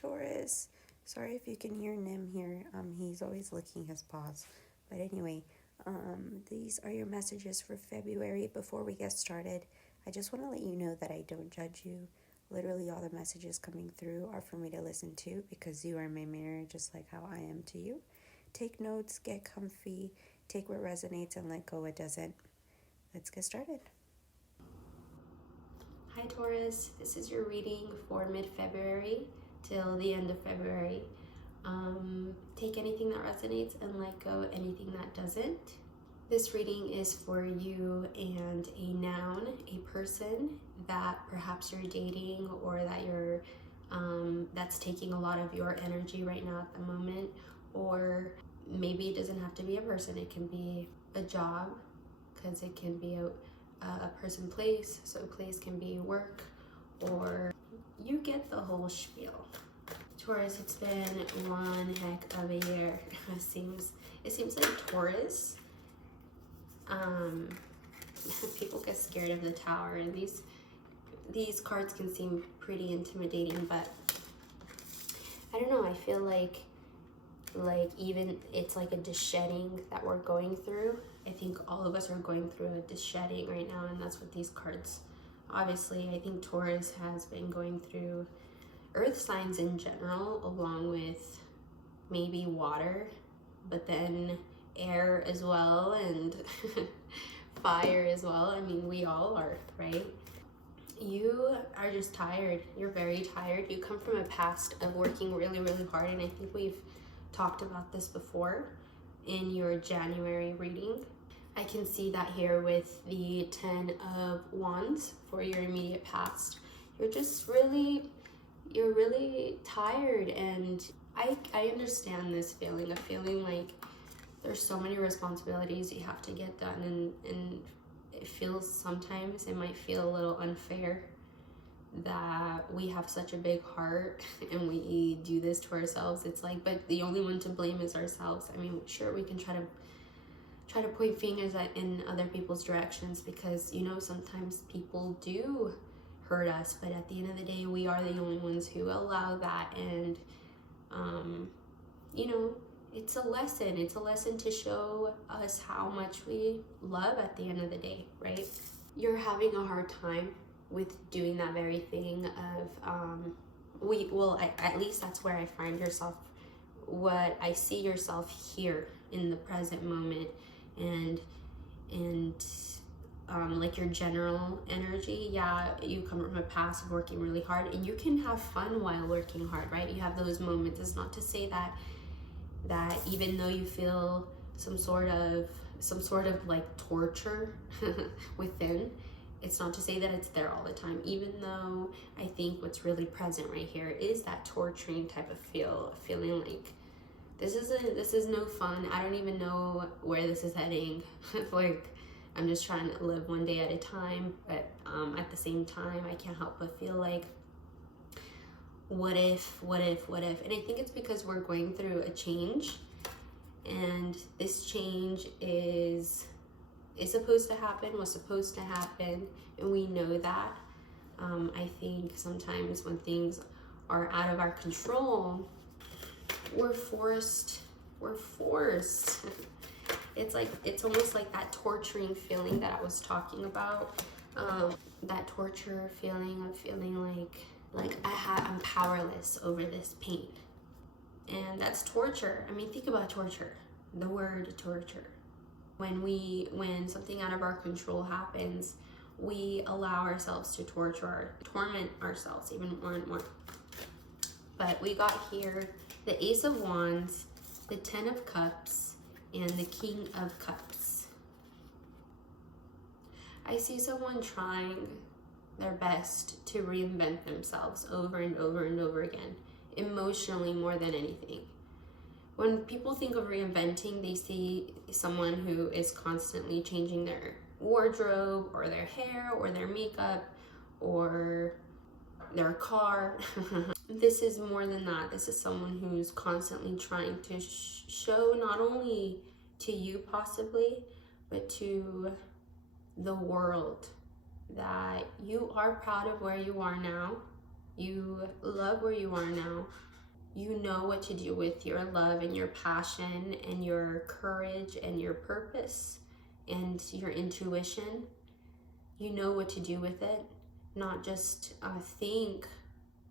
Taurus. Sorry if you can hear Nim here. He's always licking his paws. But anyway, these are your messages for February. Before we get started, I just want to let you know that I don't judge you. Literally all the messages coming through are for me to listen to because you are my mirror just like how I am to you. Take notes, get comfy, take what resonates and let go what doesn't. Let's get started. Hi Taurus, this is your reading for mid-February till the end of February. Take anything that resonates and let go anything that doesn't. This reading is for you and a noun, a person that perhaps you're dating or that you're that's taking a lot of your energy right now at the moment, or maybe it doesn't have to be a person, it can be a job, because it can be a person, place, so place can be work, or you get the whole spiel. Taurus, it's been one heck of a year. It seems like Taurus, people get scared of the Tower, and these cards can seem pretty intimidating, but I don't know, I feel like even it's like a dishedding that we're going through. I think all of us are going through a dishedding right now, and that's what these cards, obviously, I think Taurus has been going through earth signs in general, along with maybe water, but then air as well, and fire as well. I mean, we all are, right? You are just tired. You're very tired. You come from a past of working really, really hard, and I think we've talked about this before in your January reading. I can see that here with the 10 of Wands for your immediate past. You're really tired, and I understand this feeling of feeling like there's so many responsibilities you have to get done, and it feels, sometimes it might feel a little unfair that we have such a big heart and we do this to ourselves. It's like, but the only one to blame is ourselves. I mean, sure, we can try to point fingers in other people's directions, because sometimes people do hurt us, but at the end of the day, we are the only ones who allow that. And it's a lesson to show us how much we love at the end of the day, right? You're having a hard time with doing that very thing of at least that's where I find yourself, what I see yourself here in the present moment, and like your general energy. Yeah, you come from a past of working really hard, and you can have fun while working hard, right? You have those moments. It's not to say that even though you feel some sort of like torture within, it's not to say that it's there all the time, even though I think what's really present right here is that torturing type of feeling like this is no fun. I don't even know where this is heading. Like, I'm just trying to live one day at a time, but at the same time, I can't help but feel like, what if? And I think it's because we're going through a change, and this change is supposed to happen, was supposed to happen, and we know that. I think sometimes when things are out of our control, we're forced. It's almost like that torturing feeling that I was talking about. That torture feeling of feeling like I'm powerless over this pain. And that's torture. I mean, think about torture. The word torture. When something out of our control happens, we allow ourselves to torment ourselves even more and more. But we got here the Ace of Wands, the 10 of Cups, and the King of Cups. I see someone trying their best to reinvent themselves over and over and over again, emotionally more than anything. When people think of reinventing, they see someone who is constantly changing their wardrobe or their hair or their makeup or their car. This is more than that. This is someone who's constantly trying to show, not only to you possibly, but to the world, that you are proud of where you are now. You love where you are now. You know what to do with your love and your passion and your courage and your purpose and your intuition. You know what to do with it, not just think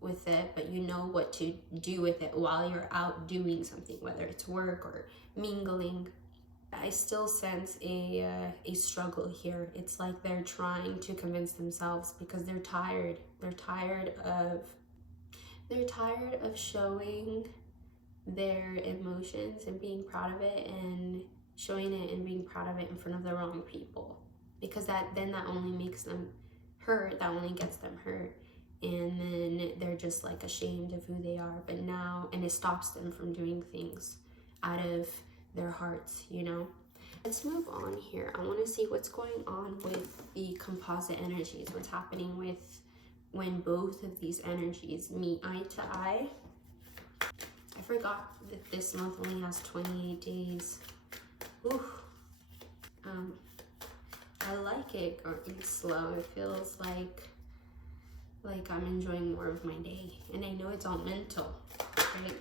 with it, but you know what to do with it while you're out doing something, whether it's work or mingling. I still sense a struggle here. It's like they're trying to convince themselves because they're tired. They're tired of showing their emotions and being proud of it, and showing it and being proud of it in front of the wrong people, because that only makes them hurt, that only gets them hurt, and then they're just like ashamed of who they are. But now, and it stops them from doing things out of their hearts, you know. Let's move on here. I want to see what's going on with the composite energies, what's happening with when both of these energies meet eye to eye. I forgot that this month only has 28 days. Ooh. I like it going slow. It feels like I'm enjoying more of my day. And I know it's all mental, right?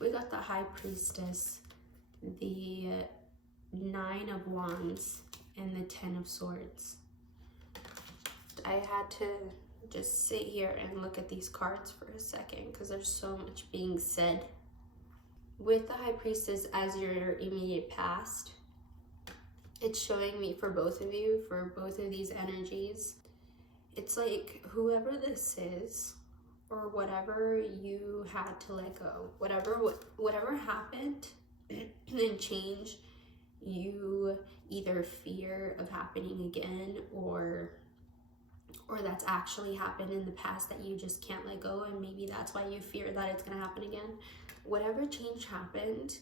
We got the High Priestess, the Nine of Wands, and the Ten of Swords. I had to just sit here and look at these cards for a second because there's so much being said. With the High Priestess as your immediate past, it's showing me for both of you, for both of these energies, it's like whoever this is, or whatever you had to let go, whatever happened and change, you either fear of happening again, or that's actually happened in the past that you just can't let go, and maybe that's why you fear that it's going to happen again. Whatever change happened,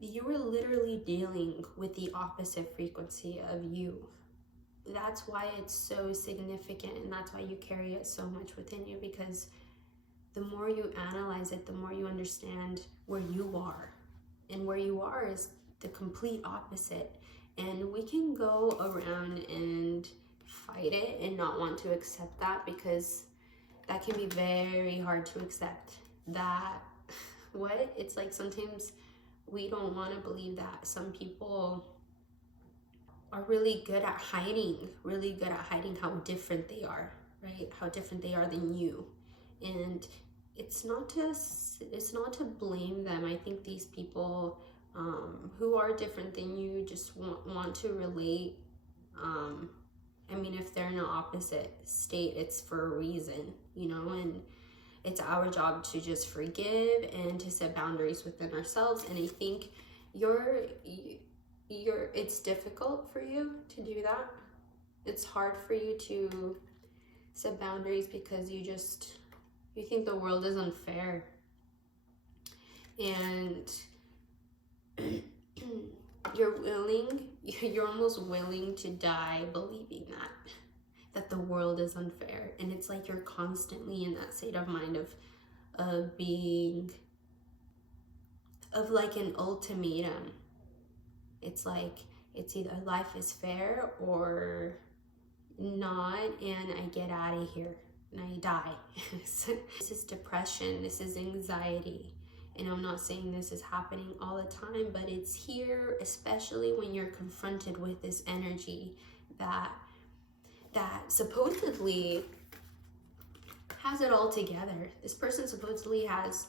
you were literally dealing with the opposite frequency of you. That's why it's so significant, and that's why you carry it so much within you, because the more you analyze it, the more you understand where you are. And where you are is the complete opposite. And we can go around and fight it and not want to accept that, because that can be very hard to accept. That it's like sometimes we don't want to believe that some people are really good at hiding how different they are, right? How different they are than you. And it's not to blame them. I think these people who are different than you just want to relate. I mean, if they're in an opposite state, it's for a reason, you know, and it's our job to just forgive and to set boundaries within ourselves. And I think it's difficult for you to do that. It's hard for you to set boundaries because you think the world is unfair. And you're almost willing to die believing that the world is unfair. And it's like you're constantly in that state of mind of being, of like an ultimatum. It's like, it's either life is fair or not, and I get out of here and I die. This is depression, this is anxiety. And I'm not saying this is happening all the time, but it's here, especially when you're confronted with this energy that supposedly has it all together. This person supposedly has,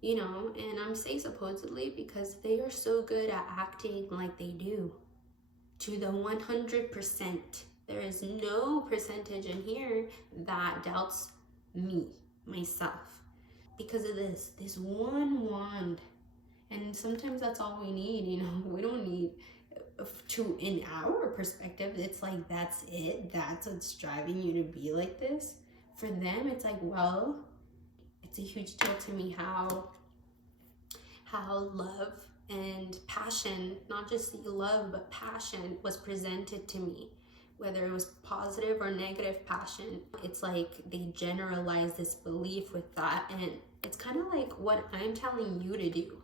you know, and I'm saying supposedly because they are so good at acting like they do, to the 100%. There is no percentage in here that doubts me, myself, because of this one wand. And sometimes that's all we need, you know. We don't need to, in our perspective, it's like that's it, that's what's driving you to be like this. For them, it's like, well, it's a huge deal to me how love and passion, not just love but passion, was presented to me, whether it was positive or negative passion. It's like they generalize this belief with that, and it's kind of like what I'm telling you to do.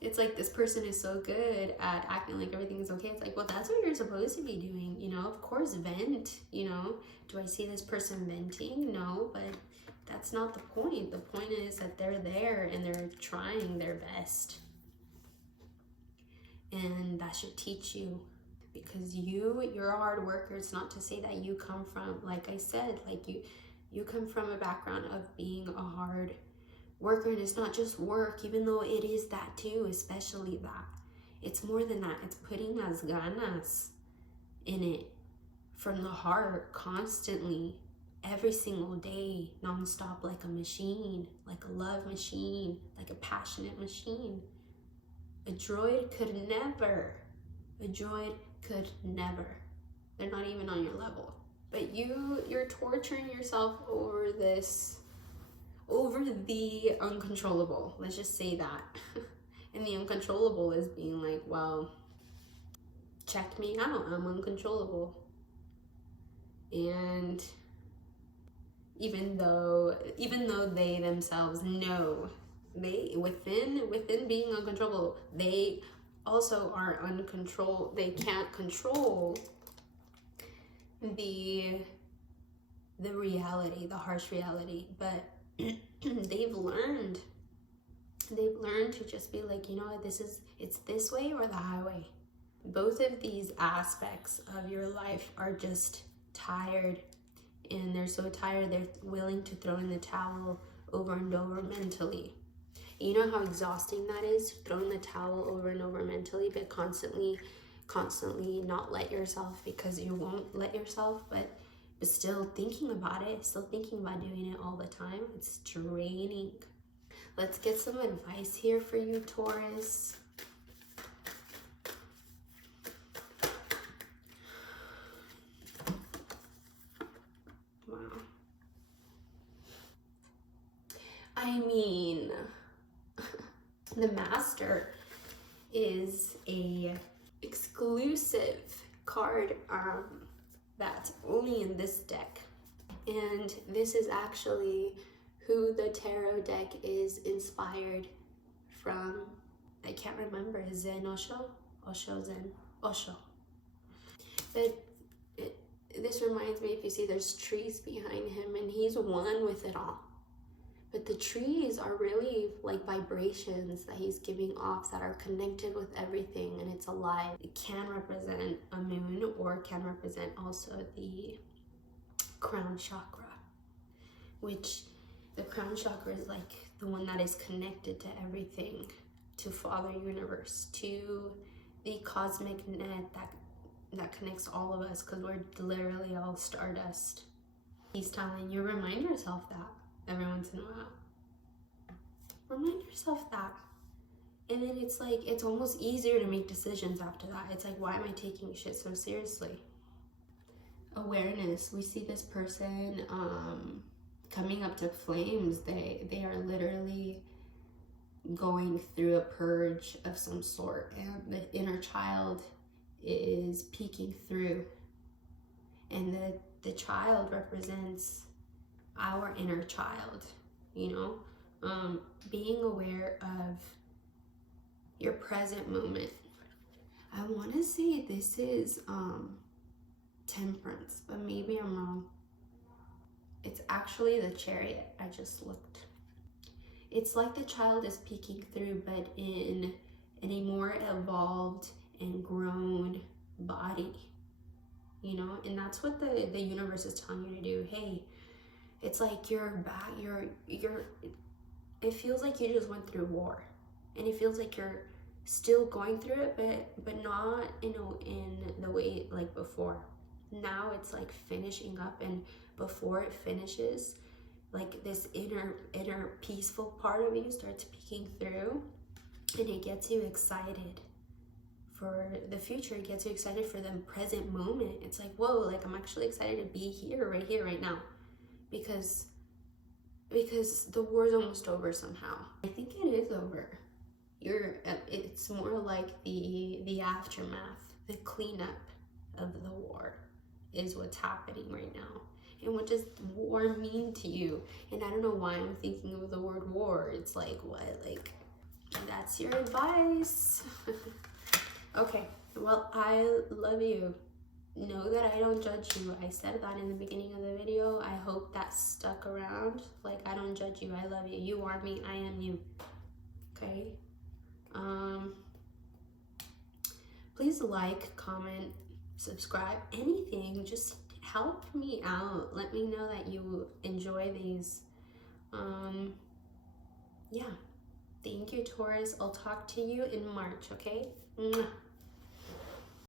It's like this person is so good at acting like everything's okay. It's like, well, that's what you're supposed to be doing, you know? Of course, vent, you know? Do I see this person venting? No, but that's not the point. The point is that they're there and they're trying their best. And that should teach you, because you're a hard worker. It's not to say that you come from, like I said, like you come from a background of being a hard worker, and it's not just work, even though it is that too, especially that. It's more than that. It's putting las ganas in it from the heart, constantly, every single day, nonstop, like a machine, like a love machine, like a passionate machine. A droid could never. They're not even on your level. But you're torturing yourself over this, over the uncontrollable. Let's just say that. And the uncontrollable is being like, well, check me out. I'm uncontrollable. And even though they themselves know, they within being uncontrollable, they also are uncontrolled. They can't control the reality, the harsh reality, but they've learned to just be like, you know what, it's this way or the highway. Both of these aspects of your life are just tired, and they're so tired they're willing to throw in the towel over and over mentally. You know how exhausting that is, throwing the towel over and over mentally, but constantly not let yourself, because you won't let yourself, but still thinking about it, still thinking about doing it all the time. It's draining. Let's get some advice here for you, Taurus. Wow. I mean, the Master is a exclusive card that's only in this deck, and this is actually who the tarot deck is inspired from. I can't remember, Zen Osho, Zen Osho. But this reminds me, if you see, there's trees behind him, and he's one with it all. But the trees are really like vibrations that he's giving off that are connected with everything, and it's alive. It can represent a moon, or it can represent also the crown chakra, which the crown chakra is like the one that is connected to everything, to Father Universe, to the cosmic net that connects all of us, because we're literally all stardust. He's telling you, remind yourself that every once in a while. Remind yourself that. And then it's like, it's almost easier to make decisions after that. It's like, why am I taking shit so seriously? Awareness. We see this person coming up to flames. They are literally going through a purge of some sort, and the inner child is peeking through. And the child represents our inner child, you know? Being aware of your present moment. I want to say this is Temperance, but maybe I'm wrong. It's actually the Chariot. I just looked. It's like the child is peeking through, but in a more evolved and grown body, you know? And that's what the universe is telling you to do. Hey, it's like you're back, it feels like you just went through war, and it feels like you're still going through it, but not in the way like before. Now it's like finishing up, and before it finishes, like this inner peaceful part of you starts peeking through, and it gets you excited for the future. It gets you excited for the present moment. It's like, whoa, like I'm actually excited to be here, right now, because the war's almost over somehow. I think it is over. It's more like the aftermath, the cleanup of the war is what's happening right now. And what does war mean to you? And I don't know why I'm thinking of the word war. It's like, what? Like, That's your advice. Okay, well, I love you. Know that I don't judge you. I said that in the beginning of the video. I hope that stuck around. Like, I don't judge you. I love you. You are me. I am you. Okay? Please like, comment, subscribe, anything. Just help me out. Let me know that you enjoy these. Yeah. Thank you, Taurus. I'll talk to you in March, okay? Mwah.